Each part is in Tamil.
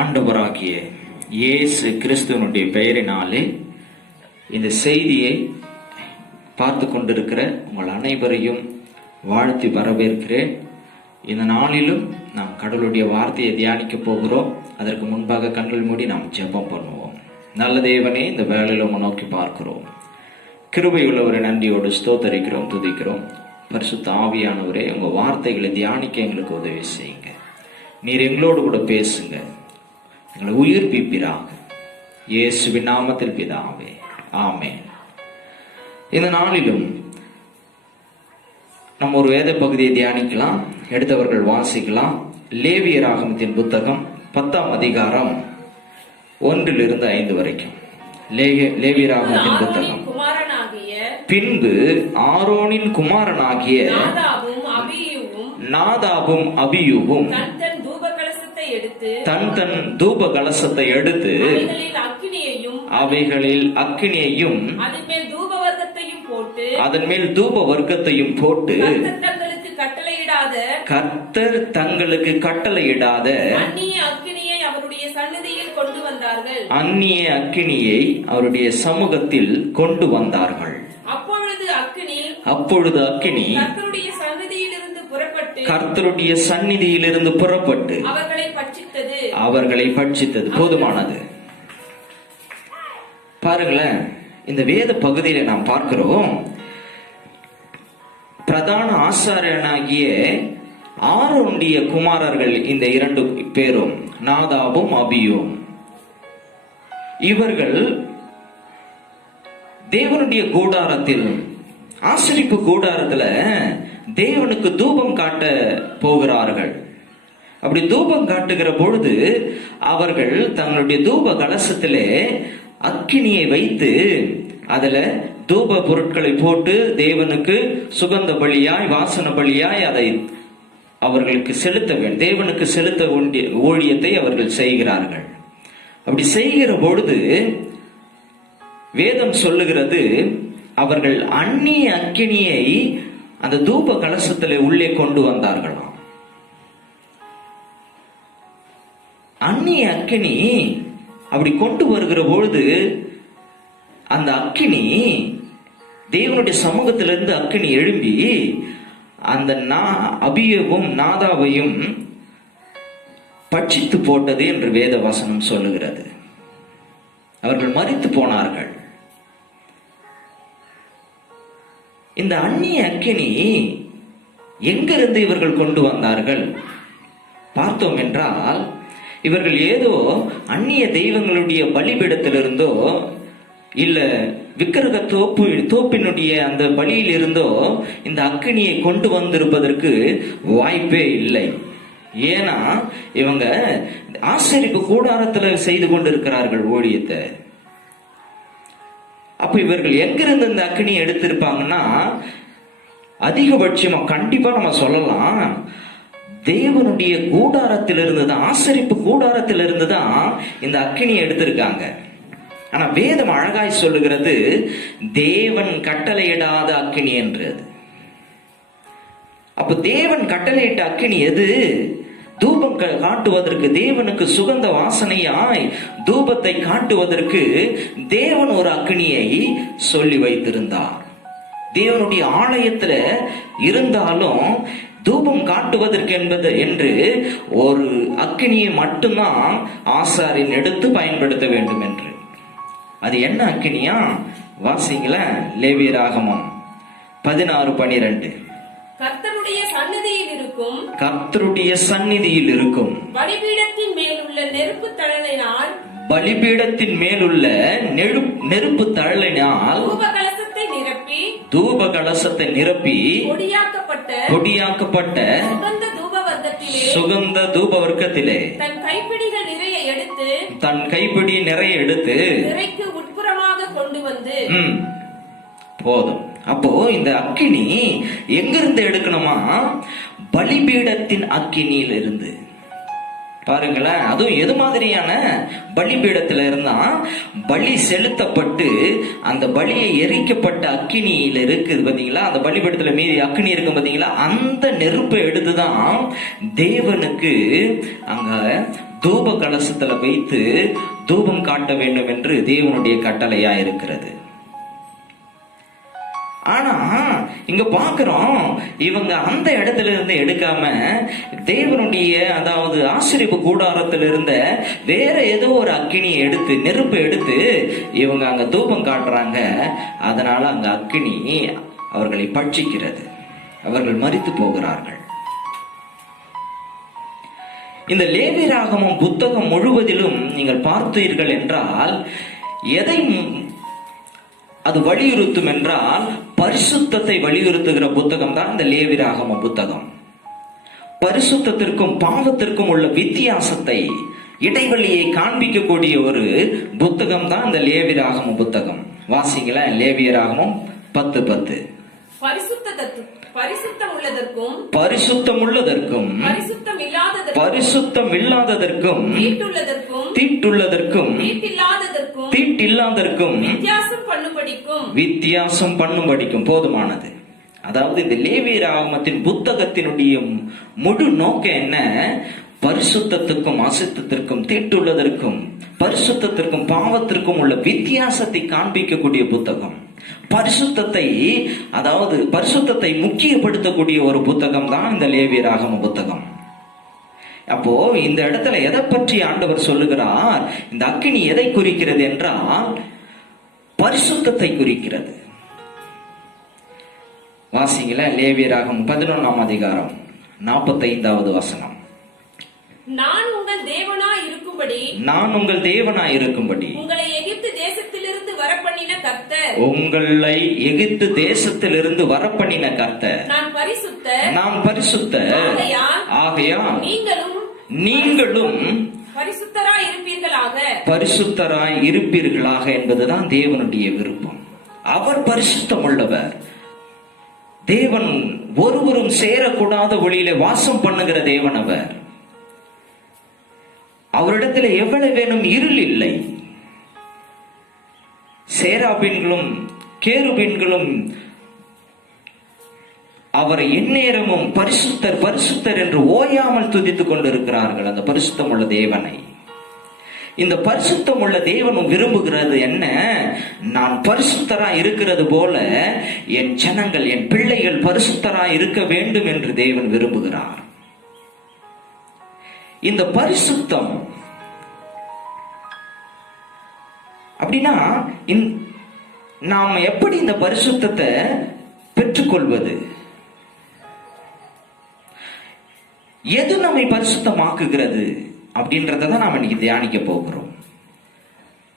ஆண்டவராகிய இயேசு கிறிஸ்துவனுடைய பெயரினாலே இந்த செய்தியை பார்த்து கொண்டிருக்கிற உங்கள் அனைவரையும் வாழ்த்தி வரவேற்கிறேன். இந்த நாளிலும் நாம் கடவுளுடைய வார்த்தையை தியானிக்க போகிறோம். அதற்கு முன்பாக கண்கள் மூடி நாம் ஜெபம் பண்ணுவோம். நல்ல தேவனே, இந்த வேளையில உம்மை நோக்கி பார்க்கிறோம். கிருபை உள்ளவரை நன்றியோடு ஸ்தோத்தரிக்கிறோம், துதிக்கிறோம். பரிசுத்த ஆவியானவரே, உங்க வார்த்தைகளை தியானிக்க எங்களுக்கு உதவி செய்யுங்க. நீர் எங்களோடு கூட பேசுங்க, எங்களை உயிர்ப்பிப்பீராக. இயேசுவின் நாமத்தில் பிதாவே, ஆமென். இந்த நாளிலும் நம்ம ஒரு வேத பகுதியை தியானிக்கலாம். எடுத்தவர்கள் வாசிக்கலாம். லேவியராகமத்தின் புத்தகம் 10ஆம் அதிகாரம் 1-5 வரைக்கும். லேவியராகமத்தின் புத்தகம். பின்பு ஆரோனின் குமாரனாகிய நாதாபும் அபியூவும் தன் தூப கலசத்தை எடுத்து அவைகளில் அக்கினியையும் அதன் மேல் தூப வர்க்கத்தையும் போட்டு கர்த்தர் தங்களுக்கு கட்டளையிடாத அந்நிய அக்கினியை அவருடைய சமூகத்தில் கொண்டு வந்தார்கள். அப்பொழுது அக்கினி கர்த்தருடைய சந்நிதியிலிருந்து புறப்பட்டு அவர்களை பட்சித்தது. போதுமானது. பாருங்களேன், இந்த வேத பகுதியில நாம் பார்க்கிறோம், பிரதான ஆசாரியனாகிய ஆரோனுடைய குமாரர்கள் இந்த 2 பேரும், நாதாபும் அபியும். இவர்கள் தேவனுடைய கூடாரத்தில், ஆசரிப்பு கூடாரத்துல தேவனுக்கு தூபம் காட்ட போகிறார்கள். அப்படி தூபம் காட்டுகிற பொழுது அவர்கள் தங்களுடைய தூப கலசத்திலே அக்கினியை வைத்து அதுல தூப பொருட்களை போட்டு தேவனுக்கு சுகந்த பலியாய், வாசன பலியாய் அதை அவர்களுக்கு செலுத்த வேண்டும். தேவனுக்கு செலுத்த வேண்டிய ஊழியத்தை அவர்கள் செய்கிறார்கள். அப்படி செய்கிற பொழுது வேதம் சொல்லுகிறது, அவர்கள் அந்நிய அக்கினியை அந்த தூப கலசத்திலே உள்ளே கொண்டு வந்தார்களாம். அந்நிய அக்கினி அப்படி கொண்டு வருகிற பொழுது அந்த அக்கினி தேவனுடைய சமூகத்திலிருந்து அக்கினி எழும்பி அந்த அபியவும் நாதாவையும் பட்சித்து போட்டது என்று வேத வசனம் சொல்லுகிறது. அவர்கள் மரித்து போனார்கள். இந்த அந்நிய அக்கினி எங்கிருந்து இவர்கள் கொண்டு வந்தார்கள் பார்த்தோம் என்றால், இவர்கள் ஏதோ அந்நிய தெய்வங்களுடைய பலிபீடத்திலிருந்தோ இல்ல விக்கிரக தோப்பினுடைய அந்த பலியில் இருந்தோ இந்த அக்கினியை கொண்டு வந்திருப்பதற்கு வாய்ப்பே இல்லை. ஏன்னா இவங்க ஆசரிப்பு கூடாரத்துல செய்து கொண்டிருக்கிறார்கள் ஊழியத்தை. அப்ப இவர்கள் எங்கிருந்து இந்த அக்கினியை எடுத்திருப்பாங்கன்னா, அதிகபட்சமா கண்டிப்பா நம்ம சொல்லலாம், தேவனுடைய கூடாரத்திலிருந்து தான், ஆசரிப்பு கூடாரத்திலிருந்து தான் இந்த அக்கினியை எடுத்திருக்காங்க. ஆனா வேதம் அழகாய் சொல்லுகிறது, தேவன் கட்டளையிடாத அக்கினி என்று. அப்ப தேவன் கட்டளையிட்ட அக்கினி எது? தூபம் காட்டுவதற்கு, தேவனுக்கு சுகந்த வாசனையாய் தூபத்தை காட்டுவதற்கு தேவன் ஒரு அக்கினியை சொல்லி வைத்திருந்தார். தேவனுடைய ஆலயத்துல இருந்தாலும் தூபம் காட்டுவதற்கு என்று ஒரு அக்கினியை மட்டும்தான் ஆசாரியன் எடுத்து பயன்படுத்த வேண்டும் என்று. அது என்ன அக்கினியா? வாசிங்கள, லேவியராகமம் 16:12. கர்த்தருடைய சந்நிதியில் இருக்கும், கர்த்தருடைய சந்நிதியில் இருக்கும் பலிபீடத்தின் மேலுள்ள நெருப்பு தழலினால், பலிபீடத்தின் மேலுள்ள நெருப்பு தழலினால் தூப கலசத்தை நிரப்பி பொடியாக்கப்பட்ட சுகந்த தூப வர்க்கத்திலே தன் கைப்பிடி நிறைய எடுத்து திரைக்கு உட்புறமாக கொண்டு வந்து. போதும். அப்போ இந்த அக்கினி எங்கிருந்து எடுக்கணுமா? பலிபீடத்தின் அக்கினியில இருந்து. பாருங்களேன், அதுவும் எது மாதிரியான பலிபீடத்துல இருந்தா பலி செலுத்தப்பட்டு அந்த பலியை எரிக்கப்பட்ட அக்கினியில இருக்குது பாத்தீங்களா, அந்த பலிபீடத்துல மீதி அக்கினி இருக்கும் பாத்தீங்களா, அந்த நெருப்பை எடுத்துதான் தேவனுக்கு அங்க தூப கலசத்துல வைத்து தூபம் காட்ட வேண்டும் என்று தேவனுடைய கட்டளையா இருக்கிறது. ஆனா இங்க பாக்குறோம், இவங்க அந்த இடத்துல இருந்து எடுக்காம தேவனுடைய, அதாவது ஆசரிப்பு கூடாரத்தில் இருந்த வேற ஏதோ ஒரு அக்கினியை எடுத்து, நெருப்பு எடுத்து இவங்க அங்க தூபம் காட்டுறாங்க. அதனால அங்க அக்கினி அவர்களை பட்சிக்கிறது, அவர்கள் மரித்து போகிறார்கள். இந்த லேவியராகமம் புத்தகம் முழுவதிலும் நீங்கள் பார்த்தீர்கள் என்றால் எதை அது வலியுறுத்தும் என்றால், பரிசுத்தத்தை வலியுறுத்துகிற புத்தகம் தான் இந்த லேவியராகம புத்தகம். பரிசுத்தத்திற்கும் பாவத்திற்கும் உள்ள வித்தியாசத்தை, இடைவெளியை காண்பிக்கக்கூடிய ஒரு புத்தகம் தான் இந்த லேவியராகம புத்தகம். வாசிங்களா, லேவியராகமம் 10:10. பரிசுத்தம் உள்ளதற்கும் பரிசுத்தம் இல்லாததற்கும் தீட்டுள்ளதற்கும் தீட்டில்லாததற்கும் வித்தியாசம் பண்ணும்படிக்கும் போதுமானது. அதாவது இந்த லேவியராகமத்தின் புத்தகத்தினுடைய முழு நோக்கம் என்ன? பரிசுத்தத்துக்கும் அசுத்தத்திற்கும், தீட்டுள்ளதற்கும் பரிசுத்தத்திற்கும் பாவத்திற்கும் உள்ள வித்தியாசத்தை காண்பிக்கக்கூடிய புத்தகம். பரிசுத்தத்தை, அதாவது பரிசுத்தத்தை முக்கியப்படுத்தக்கூடிய ஒரு புத்தகம் தான் இந்த லேவியராகம புத்தகம். அப்போ இந்த இடத்துல எதை பற்றி ஆண்டவர் சொல்லுகிறார்? இந்த அக்கினி எதை குறிக்கிறது என்றால் பரிசுத்தத்தை குறிக்கிறது. வாசிங்கள, லேவியராகமம் 11ஆம் அதிகாரம் 45வது வசனம். நான் உங்கள் தேவனாய் இருக்கும்படி உங்களை எகிப்து தேசத்திலிருந்து வரப்பண்ணின கர்த்தர் நான் பரிசுத்தர். ஆகையால் நீங்களும் பரிசுத்தராய் இருப்பீர்களாக என்பதுதான் தேவனுடைய விருப்பம். அவர் பரிசுத்தம் உள்ளவர். தேவன் ஒருவரும் சேரக்கூடாத ஒளியிலே வாசம் பண்ணுகிற தேவன் அவர். அவரிடத்தில் எவ்வளவு வேணும் இருள் இல்லை. சேராபீன்களும் கேருபீன்களும் அவரை எந்நேரமும் பரிசுத்தர் பரிசுத்தர் என்று ஓயாமல் துதித்துக் கொண்டிருக்கிறார்கள், அந்த பரிசுத்தம் உள்ள தேவனை. இந்த பரிசுத்தம் உள்ள தேவனும் விரும்புகிறது என்ன? நான் பரிசுத்தரா இருக்கிறது போல என் ஜனங்கள், என் பிள்ளைகள் பரிசுத்தரா இருக்க வேண்டும் என்று தேவன் விரும்புகிறார். இந்த பரிசுத்தம் அப்படின்னா நாம் எப்படி இந்த பரிசுத்தத்தை பெற்றுக்கொள்வது? எது நம்மை பரிசுத்தமாக்குகிறது அப்படின்றத நாம் இன்னைக்கு தியானிக்க போகிறோம்.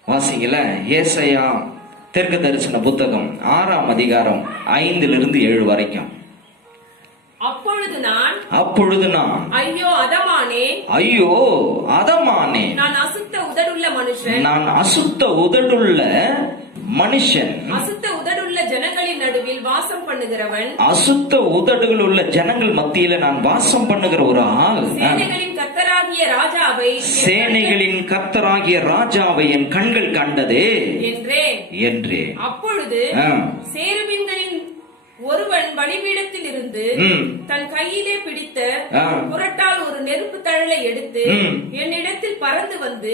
வாசிங்கள, ஏசாயா தீர்க்க தரிசன புத்தகம் 6ஆம் அதிகாரம் 5-7 வரைக்கும். அப்பொழுது நான் ஐயோ அதமானே, நான் அசுத்த உதடுள்ள மனுஷன், அசுத்த உதடுள்ள ஜனங்களின் நடுவில் வாசம் பண்ணுகிறவன், அசுத்த உதடுகள் உள்ள ஜனங்கள் மத்தியில நான் வாசம் பண்ணுகிற ஒரு ஆள், சேனைகளின் கர்த்தராகிய ராஜாவை என் கண்கள் கண்டதே என்றே. அப்பொழுது சேருபீன்களின் ஒருவன் பலிபீடத்தில் இருந்து தன் கையிலே பிடித்த புரட்டால் ஒரு நெருப்பு தழலை எடுத்து என்னிடத்தில் பறந்து வந்து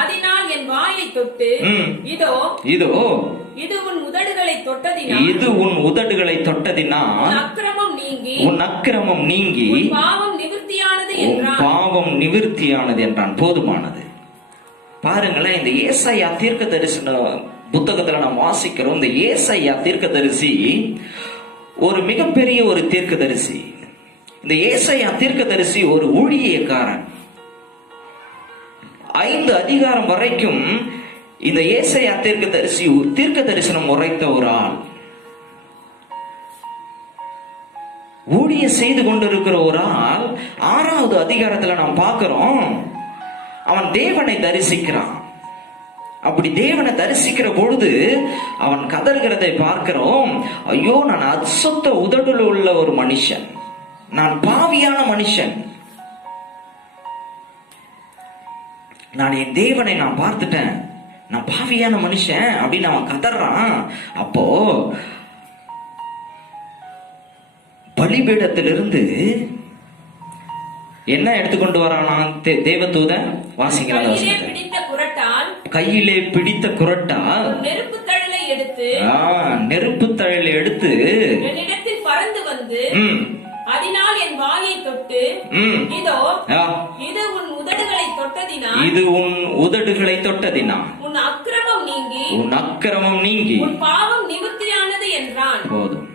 அதனால் என் வாயை தொட்டு, இதோ இது உன் உதடுகளை தொட்டதினால் உன் அக்கிரமம் நீங்கி உன் பாவம் நிவிர்த்தியானது என்றான். போதுமானது. பாருங்களேன், இந்த ஏசாயா தீர்க்க தரிசன புத்தகத்துல நாம் வாசிக்கிறோம். இந்த ஏசாயா தீர்க்கதரிசி ஒரு மிகப்பெரிய ஒரு தீர்க்கதரிசி. இந்த ஏசாயா தீர்க்கதரிசி ஒரு ஊழியக்காரன். 5 அதிகாரம் வரைக்கும் இந்த ஏசாயா தீர்க்கதரிசி தீர்க்க தரிசனம் உரைத்த ஒரு ஆள். ஊழிய செய்து கொண்டிருக்கிற ஒரு ஆள் 6வது அதிகாரத்துல நாம் பார்க்கிறோம், அவன் தேவனை தரிசிக்கிறான். அப்படி தேவனை தரிசிக்கிற பொழுது அவன் கதறுகிறதை பார்க்கிறோம். ஐயோ, நான் அசுத்த உதடுல உள்ள ஒரு மனுஷன், நான் பாவியான மனுஷன், நான் என் தேவனை நான் பார்த்துட்டேன், நான் பாவியான மனுஷன் அப்படின்னு அவன் கதறான். அப்போ பலிபீடத்திலிருந்து என்ன எடுத்துக்கொண்டு வரானா தேவதூதன்? வாசிக்கலாம் அந்த கையிலே வசனத்தை. பிடித்த குறட்டால் கையிலே பிடித்த குறட்டால் நெருப்பு தழலை எடுத்து நெருப்பு தழலை எடுத்து என்னிடத்தில் பறந்து வந்து ம், அதனால் என் வாயை தொட்டு ம், இதோ ஆ, இது உன் உதடுகளை தொட்டதினால் இது உன் உதடுகளை தொட்டதினா உன் அக்கிரமம் நீங்கி உன் அக்கிரமம் நீங்கி உன் பாவம் நிவர்த்தியானது என்றான். போதும்.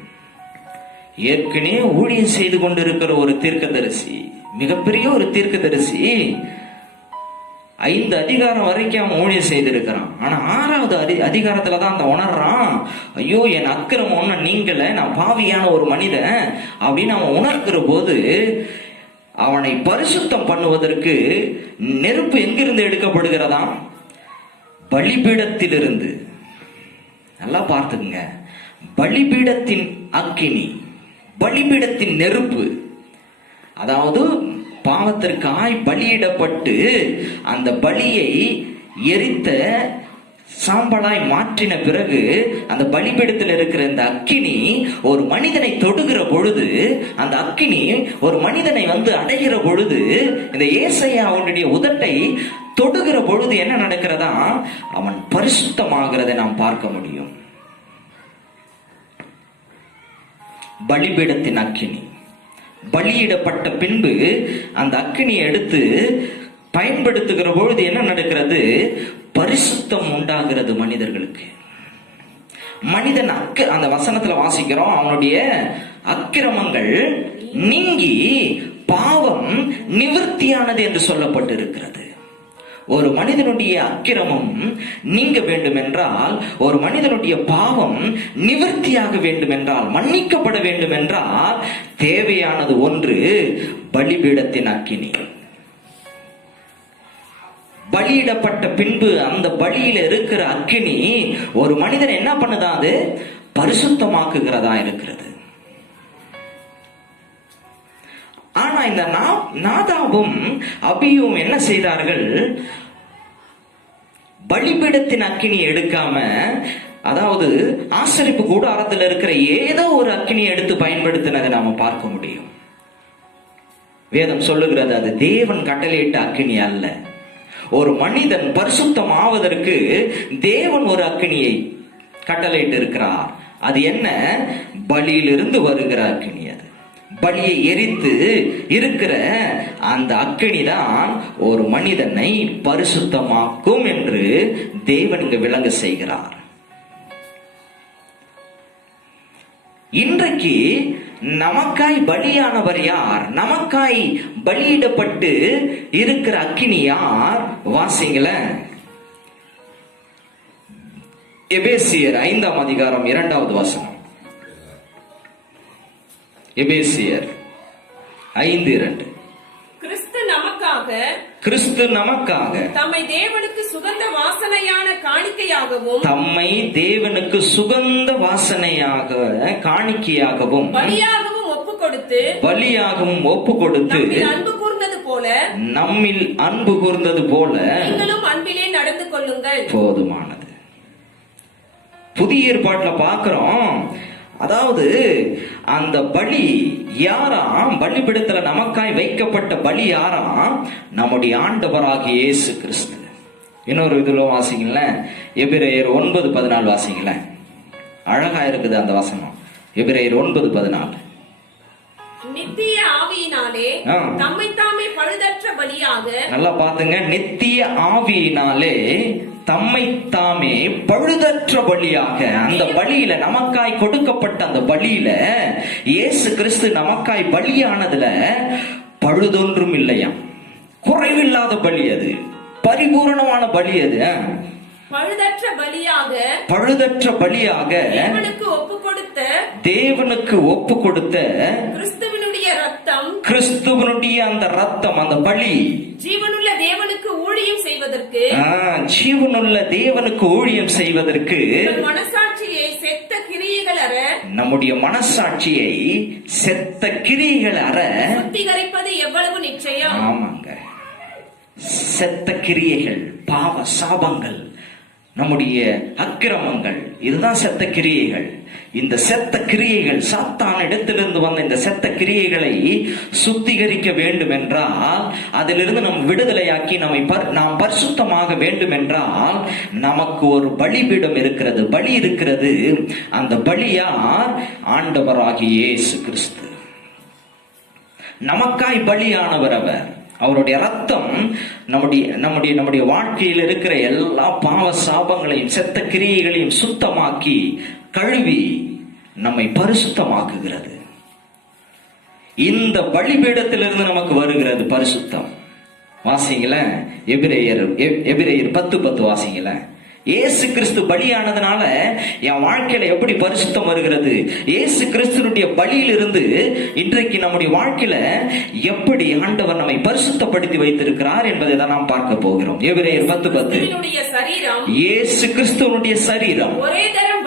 ஏற்கனவே ஊழியம் செய்து கொண்டிருக்கிற ஒரு தீர்க்கதரிசி, மிகப்பெரிய ஒரு தீர்க்கதரிசி, 5 அதிகாரம் வரைக்கும் அவன் ஊழியம் செய்திருக்கிறான். ஆனா 6வது அதிகாரத்துலதான் அந்த உணர்றான், ஐயோ என் அக்கிரமம் ஒன்னும் நீங்கல, நான் பாவியான ஒரு மனிதன் அப்படின்னு அவன் உணர்கிற போது அவனை பரிசுத்தம் பண்ணுவதற்கு நெருப்பு எங்கிருந்து எடுக்கப்படுகிறதா? பலிபீடத்திலிருந்து. நல்லா பார்த்துக்குங்க, பலிபீடத்தின் அக்கினி, பலிபீடத்தின் நெருப்பு. அதாவது பாவத்திற்காய் பலியிடப்பட்டு அந்த பலியை எரித்த சாம்பலாய் மாற்றின பிறகு அந்த பலிபீடத்தில் இருக்கிற இந்த அக்கினி ஒரு மனிதனை தொடுகிற பொழுது, அந்த அக்கினி ஒரு மனிதனை வந்து அடைகிற பொழுது, இந்த ஏசாயா அவனுடைய உதட்டை தொடுகிற பொழுது என்ன நடக்கிறதா? அவன் பரிசுத்தமாகிறதை நாம் பார்க்க முடியும். பலிபீடத்தின் அக்கினி பலியிடப்பட்ட பின்பு அந்த அக்கினியை எடுத்து பயன்படுத்துகிற பொழுது என்ன நடக்கிறது? பரிசுத்தம் உண்டாகிறது மனிதர்களுக்கு. மனிதன் அந்த வசனத்துல வாசிக்கிறோம், அவனுடைய அக்கிரமங்கள் நீங்கி பாவம் நிவர்த்தியானது என்று சொல்லப்பட்டு இருக்கிறது. ஒரு மனிதனுடைய அக்கிரமம் நீங்க வேண்டும் என்றால், ஒரு மனிதனுடைய பாவம் நிவர்த்தியாக வேண்டும் என்றால், மன்னிக்கப்பட வேண்டும் என்றால் தேவையானது ஒன்று, பலிபீடத்தின் அக்கினி. பலியிடப்பட்ட பின்பு அந்த பலியில இருக்கிற அக்கினி ஒரு மனிதன் என்ன பண்ணுதா? அது பரிசுத்தமாக்குகிறதா இருக்கிறது. ஆனா இந்த நாதாபும் அபியும் என்ன செய்தார்கள்? பலிபீடத்தின் அக்கினியை எடுக்காம, அதாவது ஆசரிப்பு கூடாரத்தில் இருக்கிற ஏதோ ஒரு அக்கினியை எடுத்து பயன்படுத்தினதை நாம பார்க்க முடியும். வேதம் சொல்லுகிறது அது தேவன் கட்டளையிட்ட அக்கினி அல்ல. ஒரு மனிதன் பரிசுத்தம் ஆவதற்கு தேவன் ஒரு அக்கினியை கட்டளையிட்டு இருக்கிறார். அது என்ன? பலியிலிருந்து வருகிற அக்கினி. அது பலியை எரித்து இருக்கிற அந்த அக்கினி தான் ஒரு மனிதனை பரிசுத்தமாக்கும் என்று தேவன் இங்கு விளங்க செய்கிறார். இன்றைக்கு நமக்காய் பலியானவர் யார்? நமக்காய் பலியிடப்பட்டு இருக்கிற அக்கினி யார்? வாசிங்களேன், எபேசியர் 5ஆம் அதிகாரம் 2வது வசனம். எபேசியர் 5:2. கிறிஸ்து நமக்காக தம்மை தேவனுக்கு சுகந்த வாசனையான காணிக்கையாகவும், தம்மை தேவனுக்கு சுகந்த வாசனையாக காணிக்கையாகவும் பலியாகவும் ஒப்பு கொடுத்து அன்பு கூர்ந்தது போல, நம்மில் அன்பு கூர்ந்தது போல நீங்களும் அன்பிலே நடந்து கொள்ளுங்கள். போதுமானது. புதிய ஏற்பாட்டுல பார்க்கிறோம், அதாவது அந்த பலி யாராம்? பலிபீடத்துல நமக்காய் வைக்கப்பட்ட பலி யாராம்? நம்முடைய ஆண்டவராகிய இயேசு கிறிஸ்து. இன்னொரு இதுல வாசிங்களேன், எபிரேயர் 9:14 வாசிங்களேன். அழகா இருக்குது அந்த வசனம். எபிரேயர் 9:14. நித்திய ஆவியினாலே தம்மை தாமே பழுதற்ற பலியாக, நல்லா பாத்துங்க, நித்திய ஆவியினாலே தம்மை தாமே பழுதற்ற பலியாக, அந்த பலியில நமக்காய் கொடுக்கப்பட்ட அந்த பலியில இயேசு கிறிஸ்து நமக்காய் பலியானதுல பழுதொன்றும் இல்லையாம். குறைவில்லாத பலி, அது பரிபூரணமான பலி. அது பழுதற்ற பலியாக தேவனுக்கு ஒப்பு கொடுத்த கிறிஸ்துவனுடைய அந்த ரத்தம், அந்த பலி ஜீவனுள்ள தேவனுக்கு ஊழியம் செய்வதற்கு, ஜீவனுள்ள தேவனுக்கு ஊழியம் செய்வதற்கு மனசாட்சியை செத்த கிரியைகள் அற, நம்முடைய மனசாட்சியை செத்த கிரியைகள் அற சுத்திகரிப்பது எவ்வளவு நிச்சயம். ஆமாங்க, செத்த கிரியைகள், பாவ சாபங்கள், நம்முடைய அக்கிரமங்கள், இதுதான் செத்த கிரியைகள். இந்த செத்த கிரியைகள், சாத்தான் இடத்திலிருந்து வந்த இந்த செத்த கிரியைகளை சுத்திகரிக்க வேண்டும் என்றால், அதிலிருந்து நம் விடுதலையாக்கி நாம் பரிசுத்தமாக வேண்டும் என்றால், நமக்கு ஒரு பலிபீடம் இருக்கிறது, பலி இருக்கிறது. அந்த பலியார்? ஆண்டவராகிய இயேசு கிறிஸ்து. நமக்காய் பலியானவர் அவர். அவருடைய ரத்தம் நம்முடைய வாழ்க்கையில் இருக்கிற எல்லா பாவ சாபங்களையும் செத்த கிரியைகளையும் சுத்தமாக்கி கழுவி நம்மை பரிசுத்தமாக்குகிறது. இந்த பலிபீடத்திலிருந்து நமக்கு வருகிறது பரிசுத்தம். வாசிங்களேன், எபிரேயர் 10:10 வாசிங்களேன். இயேசு கிறிஸ்து பலியானதுனால என் வாழ்க்கையில எப்படி பரிசுத்தம் வருகிறது? இயேசு கிறிஸ்துனுடைய பலியிலிருந்து இன்றைக்கு நம்முடைய வாழ்க்கையில எப்படி ஆண்டவர் நம்மை பரிசுத்தப்படுத்தி வைத்திருக்கிறார் என்பதை தான் நாம் பார்க்க போகிறோம். எபிரேயர் 10:10. இயேசு கிறிஸ்துவனுடைய சரீரம் ஒரே தரம்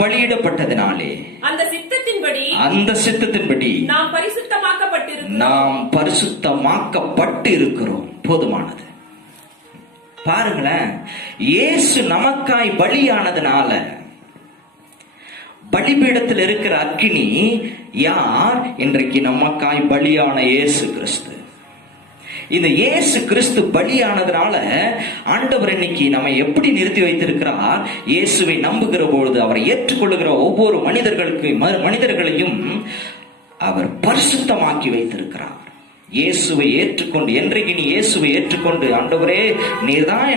பலியிடப்பட்டதினாலே அந்த சித்தத்தின்படி நாம் பரிசுத்தமாக்கப்பட்டு இருக்கிறோம். போதுமானது. பாருங்களேன், இயேசு நமக்காய் பலியானதுனால பலிபீடத்தில் இருக்கிற அக்கினி யார்? இன்றைக்கு நமக்காய் பலியான இயேசு கிறிஸ்து. இந்த இயேசு கிறிஸ்து பலியானதுனால ஆண்டவர் இன்னைக்கு நம்ம எப்படி நிறுத்தி வைத்திருக்கிறார்? இயேசுவை நம்புகிற பொழுது, அவரை ஏற்றுக்கொள்ளுகிற ஒவ்வொரு மனிதர்களையும் அவர் பரிசுத்தமாக்கி வைத்திருக்கிறார். இயேசுவை ஏற்றுக்கொண்டு, என்றைக்கு நீ இயேசுவை ஏற்றுக்கொண்டு, ஆண்டவரே நீர்தான்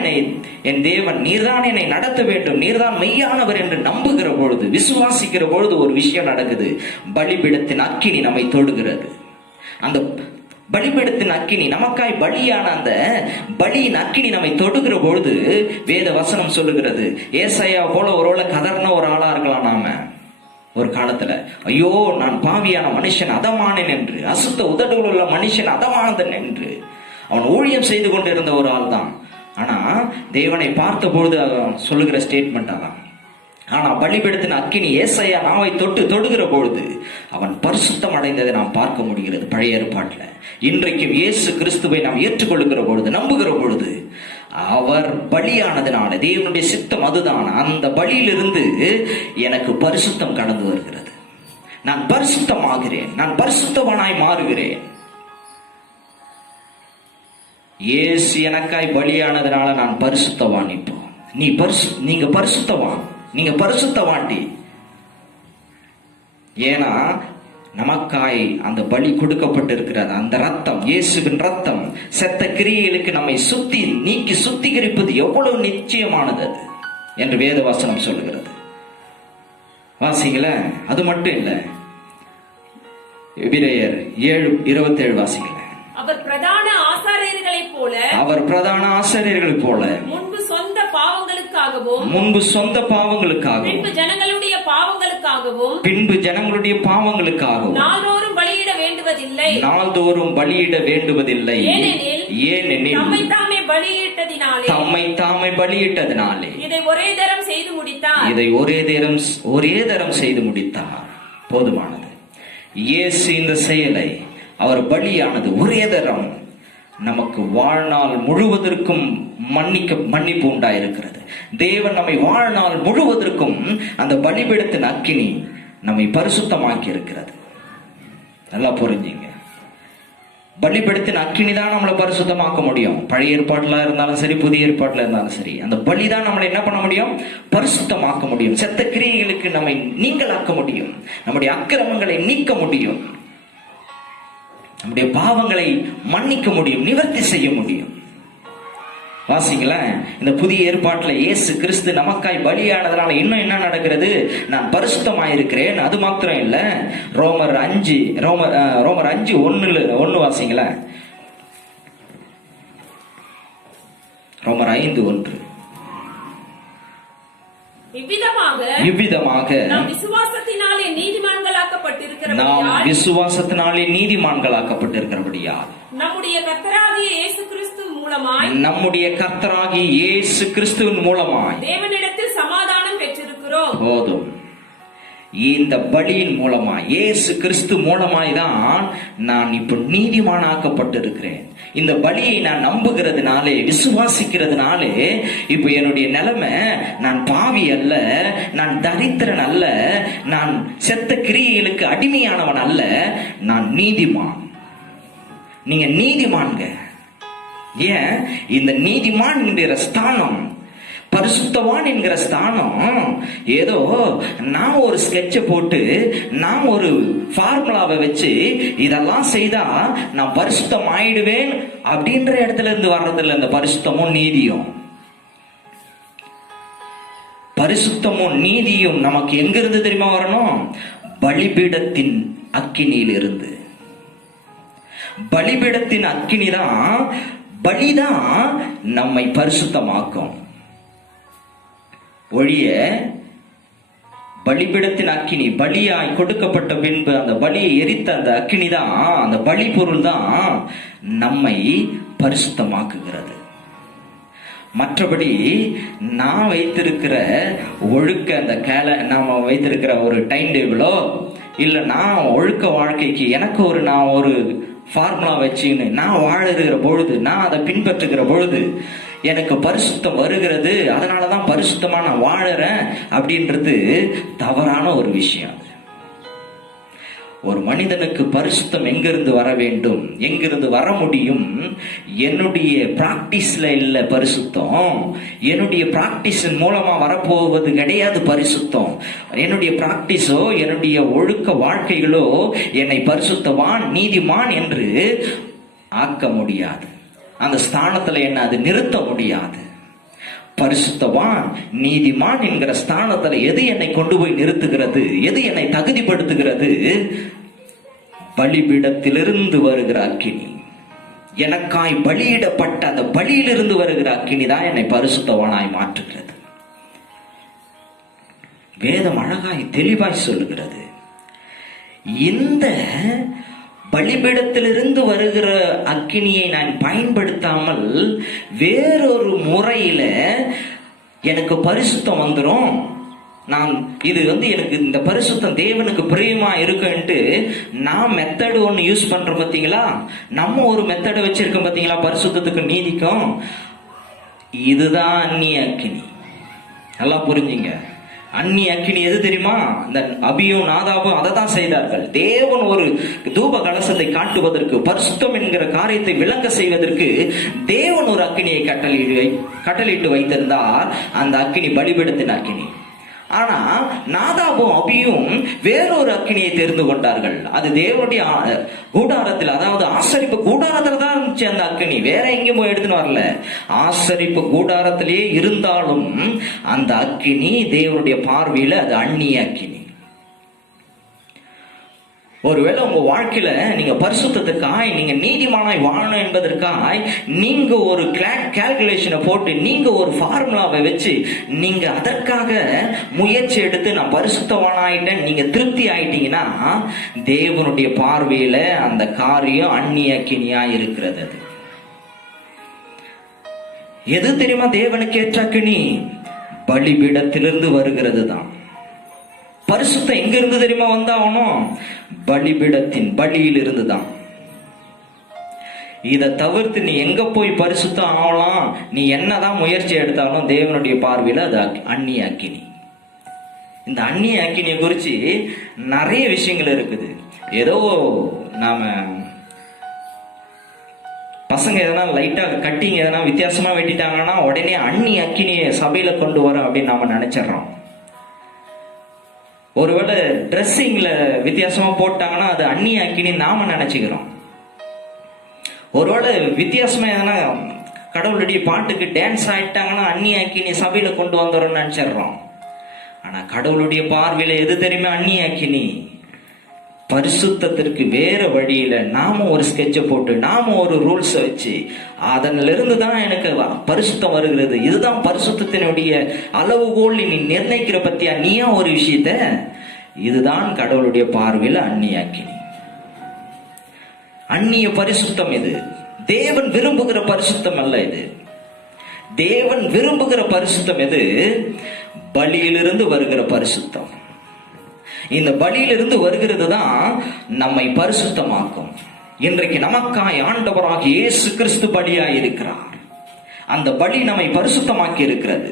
என் தேவன், நீர்தான் என்னை நடத்த வேண்டும், நீர்தான் மெய்யானவர் என்று நம்புகிற பொழுது, விசுவாசிக்கிற பொழுது ஒரு விஷயம் நடக்குது. பலிபீடத்தின் அக்கினி நம்மை தொடுகிறது. அந்த பலிபீடத்தின் அக்கினி, நமக்காய் பலியான அந்த பலியின் அக்கினி நம்மை தொடுகிற பொழுது வேத வசனம் சொல்லுகிறது, ஏசாயா போல ஒருவேளை கதர்ன ஒரு ஆளா இருக்கலாம் நாம ஒரு காலத்துல. ஐயோ, நான் பாவியான மனுஷன் அதமானேன் என்று, அசுத்த உதடுகள் உள்ள மனுஷன் அதமானதன் என்று அவன் ஊழியம் செய்து கொண்டிருந்த ஒரு ஆள் தான். ஆனா தேவனை பார்த்த பொழுது அவன் சொல்லுகிற ஸ்டேட்மெண்ட் அதான். ஆனா பலிபீடத்தின் அக்கினி ஏசாயா நாவை தொடுகிற பொழுது அவன் பரிசுத்தம் அடைந்ததை நாம் பார்க்க முடிகிறது பழைய ஏற்பாட்டுல. இன்றைக்கும் இயேசு கிறிஸ்துவை நாம் ஏற்றுக்கொள்ளுகிற பொழுது, நம்புகிற பொழுது, அவர் பலியானதுனால தேவனுடைய சித்தம் அதுதான். அந்த பலியிலிருந்து எனக்கு பரிசுத்தம் கடந்து வருகிறது. நான் பரிசுத்தமாகிறேன், நான் பரிசுத்தவானாய் மாறுகிறேன். இயேசு எனக்காய் பலியானதுனால நான் பரிசுத்தவான். இப்போ நீங்க பரிசுத்தவான், நீங்க பரிசுத்தவாண்டி. ஏன்னா நமக்காய் அந்த பலி கொடுக்கப்பட்டிருக்கிறது. அந்த ரத்தம், இயேசுவின் ரத்தம், செத்த கிரியைகளுக்கு நம்மை நீக்கி சுத்திகரிப்பது எவ்வளவு நிச்சயமானது அது என்று வேதவசனம் சொல்லுகிறது. வாசிங்கள. அது மட்டும் இல்ல, எபிரேயர் 7:27 வாசிங்கள. அவர் பிரதான ஆசாரியர்களைப் போல முன்பு சொந்த பாவங்களுக்காகவும் பின்பு ஜனங்களுடைய பாவங்களுக்காகவும் நாள்தோறும் பலியிட வேண்டுவதில்லை. ஏனெனில் தம்மை தாமே பலியிட்டதினாலே இதை ஒரே தரம் செய்து முடித்தார். போதுமானது. இயேசு இந்த செயலை, அவர் பலியானது ஒரே தரம் நமக்கு வாழ்நாள் முழுவதற்கும் மன்னிப்பு உண்டாயிருக்கிறது. தேவன் நம்மை வாழ்நாள் முழுவதற்கும் அந்த பலிபீடத்தின் அக்கினி நம்மை பரிசுத்தமாக்கி இருக்கிறது. நல்லா புரிஞ்சுங்க. பலிபீடத்தின் அக்கினி தான் நம்மளை பரிசுத்தமாக்க முடியும். பழைய ஏற்பாட்டுல இருந்தாலும் சரி, புதிய ஏற்பாட்டுல இருந்தாலும் சரி, அந்த பலிதான் நம்மளை என்ன பண்ண முடியும்? பரிசுத்தமாக்க முடியும். செத்த கிரியைகளுக்கு நம்மை நீங்களாக்க முடியும். நம்முடைய அக்கிரமங்களை நீக்க முடியும். நம்முடைய பாவங்களை மன்னிக்க முடியும், நிவர்த்தி செய்ய முடியும். வாசிங்களேன், இந்த புதிய ஏற்பாட்டுல இயேசு கிறிஸ்து நமக்காய் பலியானதுனால இன்னும் என்ன நடக்கிறது? நான் பரிசுத்தமாயிருக்கிறேன். அது மாத்திரம் இல்ல, ரோமர் 5:1 வாசிங்களேன். ரோமர் 5:1. இவ்விதமாக நாம் விசுவாசத்தினாலே நீதிமான்களாக்கப்பட்டிருக்கிறபடியால் நம்முடைய கர்த்தராகிய இயேசு கிறிஸ்துவின் மூலமாய் தேவனிடத்தில் சமாதானம் பெற்றிருக்கிறோம். போதும். இந்த பலியின் மூலமா, இயேசு கிறிஸ்து மூலமாய் தான் நான் இப்ப நீதிமானாக்கப்பட்டிருக்கிறேன். இந்த பலியை நான் நம்புகிறதுனாலே, விசுவாசிக்கிறதுனாலே இப்ப என்னுடைய நிலைமை, நான் பாவி அல்ல, நான் தரித்திரன் அல்ல, நான் செத்த கிரியைகளுக்கு அடிமையானவன் அல்ல, நான் நீதிமான். நீங்க நீதிமான்க. ஏன்? இந்த நீதிமான் என்கிற ஸ்தானம், பரிசுத்தவான் என்கிற ஸ்தானம் ஏதோ நான் ஒரு ஸ்கெட்சை போட்டு, நான் ஒரு ஃபார்முலாவை வச்சு இதெல்லாம் செய்தா நான் பரிசுத்தம் ஆயிடுவேன் அப்படின்ற இடத்துல இருந்து வர்றதில்லை. இந்த பரிசுத்தமும் நீதியும், பரிசுத்தமும் நீதியும் நமக்கு எங்கிருந்து தெரியுமா வரணும்? பலிபீடத்தின் அக்கினியில் இருந்து. பலிபீடத்தின் அக்கினி தான், பலிதான் நம்மை பரிசுத்தமாக்கும். ஒழிய பலிபீடத்தின் அக்கினி, பலியாய் கொடுக்கப்பட்ட பின்பு அந்த பலியை எரித்த அந்த அக்கினி தான், அந்த பலி பொருள் தான் நம்மை பரிசுத்தமாக்குகிறது. மற்றபடி நான் வைத்திருக்கிற ஒழுக்க, அந்த நாம வைத்திருக்கிற ஒரு டைம் டேபிளோ, இல்ல நான் ஒழுக்க வாழ்க்கைக்கு எனக்கு நான் ஒரு ஃபார்முலா வச்சுன்னு நான் வாழுகிற பொழுது, நான் அதை பின்பற்றுகிற பொழுது எனக்கு பரிசுத்தம் வருகிறது, அதனாலதான் பரிசுத்தமா நான் வாழறேன் அப்படின்றது தவறான ஒரு விஷயம். ஒரு மனிதனுக்கு பரிசுத்தம் எங்கிருந்து வர வேண்டும், எங்கிருந்து வர முடியும்? என்னுடைய பிராக்டிஸ்ல இல்ல பரிசுத்தம், என்னுடைய பிராக்டிஸின் மூலமா வரப்போவது கிடையாது பரிசுத்தம். என்னுடைய பிராக்டிஸோ, என்னுடைய ஒழுக்க வாழ்க்கைகளோ என்னை பரிசுத்தவான், நீதிமான் என்று ஆக்க முடியாது. அந்த ஸ்தானத்துல என்ன அது நிறுத்த முடியாது. பரிசுத்தவான், நீதிமான் என்கிற ஸ்தானத்துல எது என்னை கொண்டு போய் நிறுத்துகிறது, எது என்னை தகுதிப்படுத்துகிறது? பலிபீடத்திலிருந்து வருகிற அக்கினி, எனக்காய் பலியிடப்பட்ட அந்த பலியிலிருந்து வருகிற அக்கினி தான் என்னை பரிசுத்தவானாய் மாற்றுகிறது. வேதம் அழகாய் தெளிவாய் சொல்லுகிறது. இந்த பலிபீடத்திலிருந்து வருகிற அக்கினியை நான் பயன்படுத்தாமல் வேறொரு முறையில எனக்கு பரிசுத்தம் வந்துடும், நான் இது எனக்கு இந்த பரிசுத்தம் தேவனுக்கு பிரியமா இருக்குன்ட்டு நான் மெத்தடு ஒன்று யூஸ் பண்றோம் பார்த்தீங்களா? நம்ம ஒரு மெத்தடை வச்சிருக்கோம் பார்த்தீங்களா பரிசுத்தத்துக்கு, நீதிக்கும். இதுதான் அந்நிய அக்கினி. நல்லா புரிஞ்சுங்க. அந்நிய அக்கினி எது தெரியுமா? இந்த அபியும் நாதாபும் அதை தான் செய்தார்கள். தேவன் ஒரு தூப கலசத்தை காட்டுவதற்கு, பரிசுத்தம் என்கிற காரியத்தை விளங்க செய்வதற்கு தேவன் ஒரு அக்கினியை கட்டளையிட்டு வைத்திருந்தார். அந்த அக்கினி பலிபீடத்தின் அக்கினி. ஆனா நாதாபும் அபியும் வேறொரு அக்கினியை தெரிந்து கொண்டார்கள். அது தேவனுடைய கூடாரத்தில், அதாவது ஆசரிப்பு கூடாரத்தில் தான் இருந்துச்சு அந்த அக்கினி. வேற எங்கேயும் போய் எடுத்துன்னு வரல. ஆசரிப்பு கூடாரத்திலேயே இருந்தாலும் அந்த அக்கினி தேவனுடைய பார்வையில அது அந்நிய அக்கினி. ஒருவேளை உங்க வாழ்க்கையில நீங்க பரிசுத்தத்துக்காய், நீங்க நீதிமானாய் வாழணும் என்பதற்காய் நீங்க ஒரு கால்குலேஷனை போட்டு, நீங்க ஒரு ஃபார்முலாவை வச்சு நீங்க அதற்காக முயற்சி எடுத்து நான் பரிசுத்தவானாயிட்டேன் நீங்க திருப்தி ஆயிட்டீங்கன்னா தேவனுடைய பார்வையில அந்த காரியம் அந்நிய அக்கினியா இருக்கிறது. அது எது தெரியுமா? தேவனுக்கு ஏற்ற அக்கினி பலிபீடத்திலிருந்து வருகிறது தான். பரிசுத்தம் எங்க இருந்து தெரியுமா வந்தாகணும்? பலிபீடத்தின் பலியில் இருந்துதான். இதை தவிர்த்து நீ எங்க போய் பரிசுத்தம் ஆகலாம், நீ என்னதான் முயற்சி எடுத்தாலும் தேவனுடைய பார்வையில அது அந்நிய அக்கினி. இந்த அந்நிய அக்கினியை குறிச்சு நிறைய விஷயங்கள் இருக்குது. ஏதோ நாம பசங்க எதனா லைட்டா கட்டிங் எதனா வித்தியாசமா வெட்டிட்டாங்கன்னா உடனே அந்நிய அக்கினியை சபையில கொண்டு வரோம் அப்படின்னு நாம நினைச்சிடறோம். ஒருவேளை ட்ரெஸ்ஸிங்ல வித்தியாசமா போட்டாங்கன்னா அது அந்நிய அக்கினி நாம நினைச்சுக்கிறோம். ஒருவேளை வித்தியாசமா எதனா கடவுளுடைய பாட்டுக்கு டான்ஸ் ஆயிட்டாங்கன்னா அந்நிய அக்கினி சபையில கொண்டு வந்துடுறோம்னு நினைச்சிடுறோம். ஆனா கடவுளுடைய பார்வையில எது தெரியுமா அந்நிய அக்கினி? பரிசுத்தத்திற்கு வேற வழியில நாம ஒரு ஸ்கெட்சை போட்டு, நாம ஒரு ரூல்ஸ் வச்சு அதன்ல இருந்து தான் எனக்கு பரிசுத்தம் வருகிறது, இதுதான் பரிசுத்தத்தினுடைய அளவுகோல் நீ நிர்ணயிக்கிற பத்தியா நீயா ஒரு விஷயத்த, இதுதான் கடவுளுடைய பார்வையில அந்நிய அக்கினி. அந்நிய பரிசுத்தம் இது. தேவன் விரும்புகிற பரிசுத்தம் அல்ல இது. தேவன் விரும்புகிற பரிசுத்தம் எது? பலியிலிருந்து வருகிற பரிசுத்தம். இந்த பலியிலிருந்து வருகிறது தான் நம்மை பரிசுத்தமாக்கும். இன்றைக்கு நமக்காய் ஆண்டவராக இயேசு கிறிஸ்து பலியாய் இருக்கிறார். அந்த பலி நம்மை பரிசுத்தமாக்கி இருக்கிறது.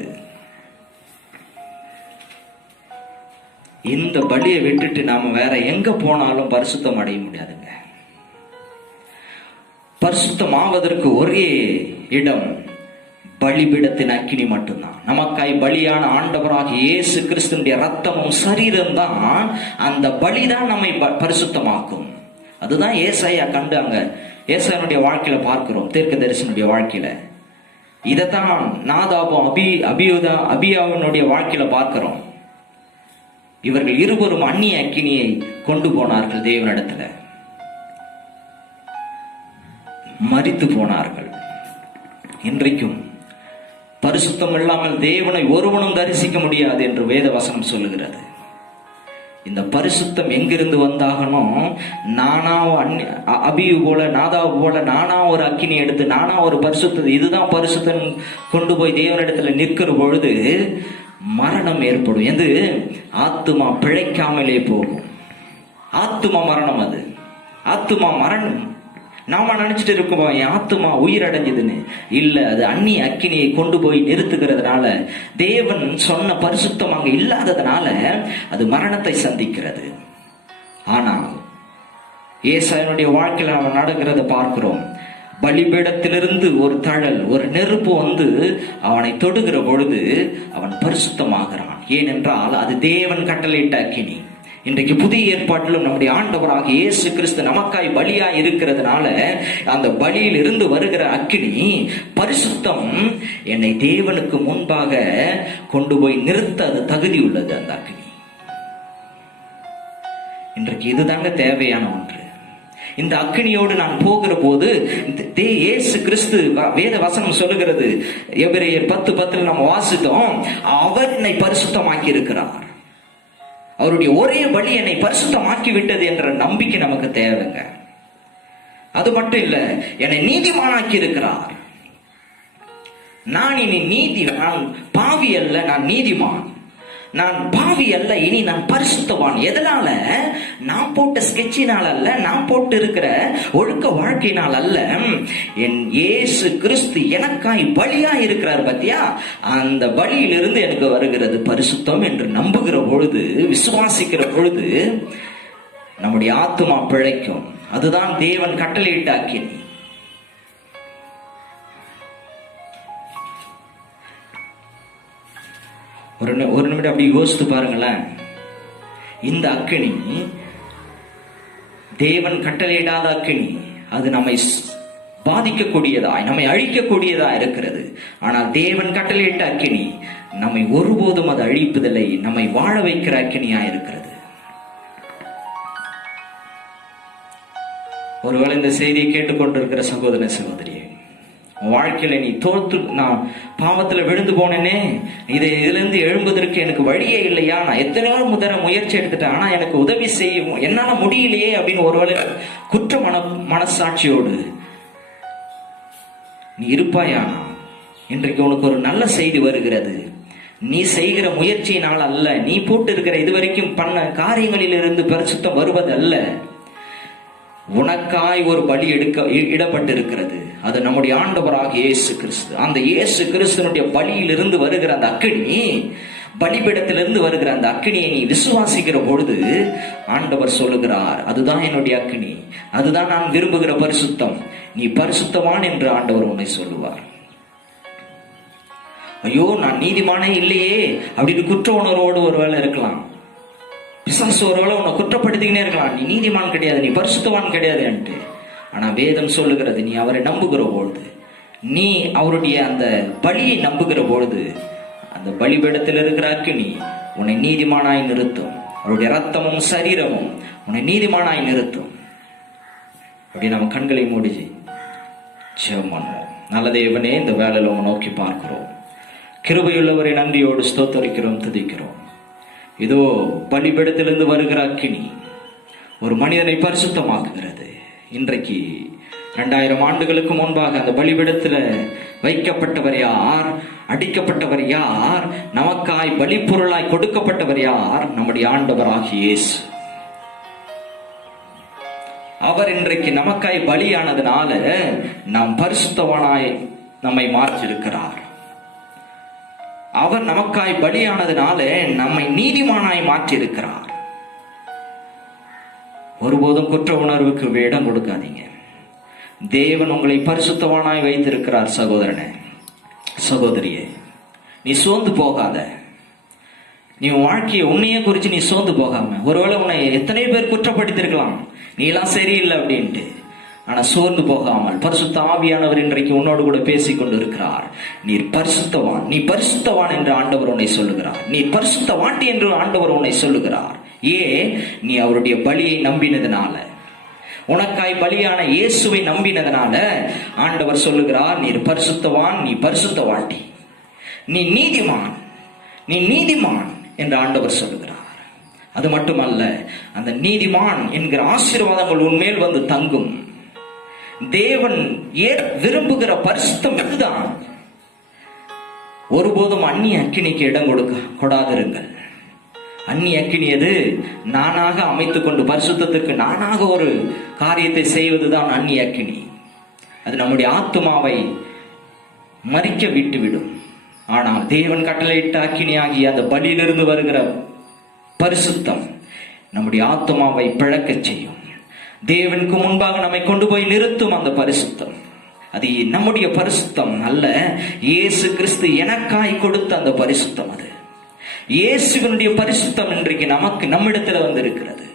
இந்த பலியை விட்டுட்டு நாம வேற எங்க போனாலும் பரிசுத்தம் அடைய முடியாதுங்க. பரிசுத்தமாவதற்கு ஒரே இடம் பலிபீடத்தின் அக்கினி மட்டும்தான். நமக்காய் பலியான ஆண்டவராக இயேசு கிறிஸ்துடைய ரத்தமும் சரீரம் தான், அந்த பலிதான் நம்மை பரிசுத்தமாக்கும். அதுதான் ஏசாயா கண்டு அங்க ஏசாயனுடைய வாழ்க்கையில பார்க்கிறோம், தீர்க்கதரிசனுடைய வாழ்க்கையில. இதைத்தான் நாதாபும் அபியாவினுடைய வாழ்க்கையில பார்க்கிறோம். இவர்கள் இருவரும் அந்நிய அக்கினியை கொண்டு போனார்கள் தேவனிடத்துல, மரித்து போனார்கள். இன்றைக்கும் பரிசுத்தம் இல்லாமல் தேவனை ஒருவனும் தரிசிக்க முடியாது என்று வேத வசனம் சொல்லுகிறது. இந்த பரிசுத்தம் எங்கிருந்து வந்தாகணும்? நானா அபியு போல நாதாவு போல நானா ஒரு அக்கினி எடுத்து நானா ஒரு பரிசுத்தம், இதுதான் பரிசுத்தம் கொண்டு போய் தேவனிடத்துல நிற்கிற பொழுது மரணம் ஏற்படும். எது? ஆத்துமா பிழைக்காமலே போகும். ஆத்துமா மரணம். அது ஆத்துமா மரணம். நாம நினைச்சிட்டு இருக்கோம் என் ஆத்துமா உயிரடைஞ்சதுன்னு. இல்ல, அது அந்நிய அக்கினியை கொண்டு போய் நிறுத்துகிறதுனால, தேவன் சொன்ன பரிசுத்தம் அங்க இல்லாததுனால அது மரணத்தை சந்திக்கிறது. ஆனால் ஏசாயனுடைய வாழ்க்கையில நம்ம நடக்கிறத பார்க்கிறோம். பலிபீடத்திலிருந்து ஒரு தழல், ஒரு நெருப்பு வந்து அவனை தொடுகிற பொழுது அவன் பரிசுத்தமாகிறான். ஏனென்றால் அது தேவன் கட்டளையிட்ட அக்கினி. இன்றைக்கு புதிய ஏற்பாட்டிலும் நம்முடைய ஆண்டவராக இயேசு கிறிஸ்து நமக்காய் பலியாய் இருக்கிறதுனால அந்த பலியில் இருந்து வருகிற அக்கினி பரிசுத்தம் என்னை தேவனுக்கு முன்பாக கொண்டு போய் நிறுத்த அது தகுதி உள்ளது. அந்த அக்கினி இன்றைக்கு இதுதாங்க தேவையான ஒன்று. இந்த அக்கினியோடு நான் போகிற போது இயேசு கிறிஸ்து, வேத வசனம் சொல்லுகிறது, எபிரேயர் 10:10 நம்ம வாசித்தோம், அவர் என்னை பரிசுத்தமாக்கி இருக்கிறார். அவருடைய ஒரே பலி என்னை பரிசுத்தமாக்கி விட்டது என்ற நம்பிக்கை நமக்கு தேவைங்க. அது மட்டும் இல்ல, என்னை நீதிமானாக்கி இருக்கிறார். நான் இனி நான் பாவி அல்ல, நான் நீதிமான். நான் பாவி அல்ல, இனி நான் பரிசுத்தவான். எதனால? நான் போட்ட ஸ்கெட்சினால் அல்ல, நான் போட்டு இருக்கிற ஒழுக்க வாழ்க்கையினால் அல்ல. என் இயேசு கிறிஸ்து எனக்காய் பலியா இருக்கிறார். பத்தியா, அந்த பலியிலிருந்து எனக்கு வருகிறது பரிசுத்தம் என்று நம்புகிற பொழுது, விசுவாசிக்கிற பொழுது நம்முடைய ஆத்துமா பிழைக்கும். அதுதான் தேவன் கட்டளையிட்ட அக்கினி. ஒரு நிமிடம் அப்படி யோசித்து பாருங்களேன். இந்த அக்கினி தேவன் கட்டளையிடாத அக்கினி. அது நம்மை பாதிக்கக்கூடியதாய், நம்மை அழிக்கக்கூடியதா இருக்கிறது. ஆனால் தேவன் கட்டளையிட்ட அக்கினி நம்மை ஒருபோதும் அது அழிப்பதில்லை, நம்மை வாழ வைக்கிற அக்கினியா இருக்கிறது. ஒருவேளை இந்த செய்தியை கேட்டுக்கொண்டிருக்கிற சகோதர சகோதரியே, வாழ்க்கையில நீ நான் பாவத்துல விழுந்து போனேனே, இதுல இருந்து எழும்புவதற்கு எனக்கு வழியே இல்லையா, நான் எத்தனையோ முயற்சி எடுத்துட்டேன், ஆனா எனக்கு உதவி செய்யும் என்னால முடியலையே அப்படின்னு ஒருவேளை குற்ற மனசாட்சியோடு நீ இருப்பாயானா, இன்றைக்கு உனக்கு ஒரு நல்ல செய்தி வருகிறது. நீ செய்கிற முயற்சியினால் அல்ல, நீ போட்டு இருக்கிற இதுவரைக்கும் பண்ண காரியங்களிலிருந்து பரிசுத்தம் வருவது அல்ல. உனக்காய் ஒரு பலி இடப்பட்டிருக்கிறது. அது நம்முடைய ஆண்டவராக இயேசு கிறிஸ்து. அந்த இயேசு கிறிஸ்துனுடைய பலியிலிருந்து வருகிற அந்த அக்கினி, பலிபீடத்திலிருந்து வருகிற அந்த அக்கினியை நீ விசுவாசிக்கிற பொழுது ஆண்டவர் சொல்லுகிறார், அதுதான் என்னுடைய அக்கினி, அதுதான் நான் விரும்புகிற பரிசுத்தம், நீ பரிசுத்தவான் என்று ஆண்டவர் உன்னை சொல்லுவார். ஐயோ, நான் நீதிமானே இல்லையே அப்படின்னு குற்ற உணர்வோடு ஒரு வேளை இருக்கலாம். பிசாசு ஒருவேளை உன்னை குற்றப்படுத்திக்கினே இருக்கலாம், நீ நீதிமான் கிடையாது, நீ பரிசுத்தவான் கிடையாது என்று. ஆனா வேதம் சொல்லுகிறது, நீ அவரை நம்புகிற பொழுது, நீ அவருடைய அந்த பலியை நம்புகிற பொழுது, அந்த பலிபீடத்தில் இருக்கிற அக்கினி உன்னை நீதிமானாய் நிறுத்தும். அவருடைய ரத்தமும் சரீரமும் உன்னை நீதிமானாய் நிறுத்தும். அப்படி நம்ம கண்களை மூடி ஜெபம் பண்ணுவோம். நல்ல தேவனே, இந்த வேலையில உங்க நோக்கி பார்க்கிறோம். கிருபையுள்ளவரை நன்றியோடு ஸ்தோத்தரிக்கிறோம், துதிக்கிறோம். இதோ பலிபீடத்திலிருந்து வருகிற அக்கினி ஒரு மனிதனை பரிசுத்தமாக்குகிறது. இன்றைக்கு 2000 ஆண்டுகளுக்கு முன்பாக அந்த பலிபீடத்துல வைக்கப்பட்டவர் யார்? அடிக்கப்பட்டவர் யார்? நமக்காய் பலிப்பொருளாய் கொடுக்கப்பட்டவர் யார்? நம்முடைய ஆண்டவராகிய இயேசு. அவர் இன்றைக்கு நமக்காய் பலியானதுனால நாம் பரிசுத்தவானாய் நம்மை மாற்றியிருக்கிறார். அவர் நமக்காய் பலியானதுனால நம்மை நீதிமானாய் மாற்றியிருக்கிறார். ஒருபோதும் குற்ற உணர்வுக்கு இடம் கொடுக்காதீங்க. தேவன் உங்களை பரிசுத்தவானாய் வைத்திருக்கிறார். சகோதரனே, சகோதரியே, நீ சோர்ந்து போகாத. நீ வாழ்க்கையை உன்னையே குறித்து நீ சோர்ந்து போகாம, ஒருவேளை உன்னை எத்தனை பேர் குற்றப்படுத்திருக்கலாம், நீ எல்லாம் சரியில்லை அப்படின்ட்டு, ஆனா சோர்ந்து போகாமல் பரிசுத்த ஆவியானவர் இன்றைக்கு உன்னோடு கூட பேசிக் கொண்டு இருக்கிறார். நீர் பரிசுத்தவான், நீ பரிசுத்தவான் என்று ஆண்டவர் உன்னை சொல்லுகிறார். நீ பரிசுத்தவாட்டி என்று ஆண்டவர் உன்னை சொல்லுகிறார். நீ அவருடைய பலியை நம்பினதுனால, உனக்காய் பலியான இயேசுவை நம்பினதுனால ஆண்டவர் சொல்லுகிறார், நீர் பரிசுத்தவான், நீ பரிசுத்தவாட்டி, நீ நீதிமான், நீ நீதிமான் என்று ஆண்டவர் சொல்லுகிறார். அது மட்டுமல்ல, அந்த நீதிமான் என்கிற ஆசீர்வாதங்கள் உன்மேல் வந்து தங்கும். தேவன் விரும்புகிற பரிசுத்தம் இதுதான். ஒருபோதும் அந்நிய அக்கினிக்கு இடம் கொடாதிருங்கள். அந்நிய அக்கினி எது? நானாக அமைத்துக் கொண்டு பரிசுத்தத்திற்கு நானாக ஒரு காரியத்தை செய்வதுதான் அந்நிய அக்கினி. அது நம்முடைய ஆத்துமாவை மறிக்க விட்டுவிடும். ஆனால் தேவன் கட்டளையிட்ட அக்கினி ஆகிய அந்த பலியிலிருந்து வருகிற பரிசுத்தம் நம்முடைய ஆத்துமாவை பிழக்க செய்யும். தேவனுக்கு முன்பாக நம்மை கொண்டு போய் நிறுத்தும் அந்த பரிசுத்தம். அது நம்முடைய பரிசுத்தம் அல்ல, இயேசு கிறிஸ்து எனக்காய் கொடுத்த அந்த பரிசுத்தம். அது இயேசுவினுடைய பரிசுத்தம் இன்றைக்கு நம்மிடத்துல வந்து இருக்கிறது.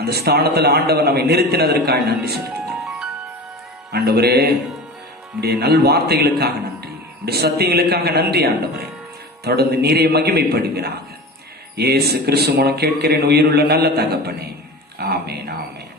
அந்த ஸ்தானத்துல ஆண்டவர் நம்மை நிறுத்தினதற்காக நன்றி செலுத்துகிறோம். ஆண்டவரே, உடைய நல் வார்த்தைகளுக்காக நன்றி, உடைய சத்தியங்களுக்காக நன்றி. ஆண்டவரே, தொடர்ந்து நீரை மகிமைப்படுகிறாங்க. இயேசு கிறிஸ்து மூலம் கேட்கிறேன் உயிருள்ள நல்ல தகப்பனே. ஆமேன், ஆமேன்.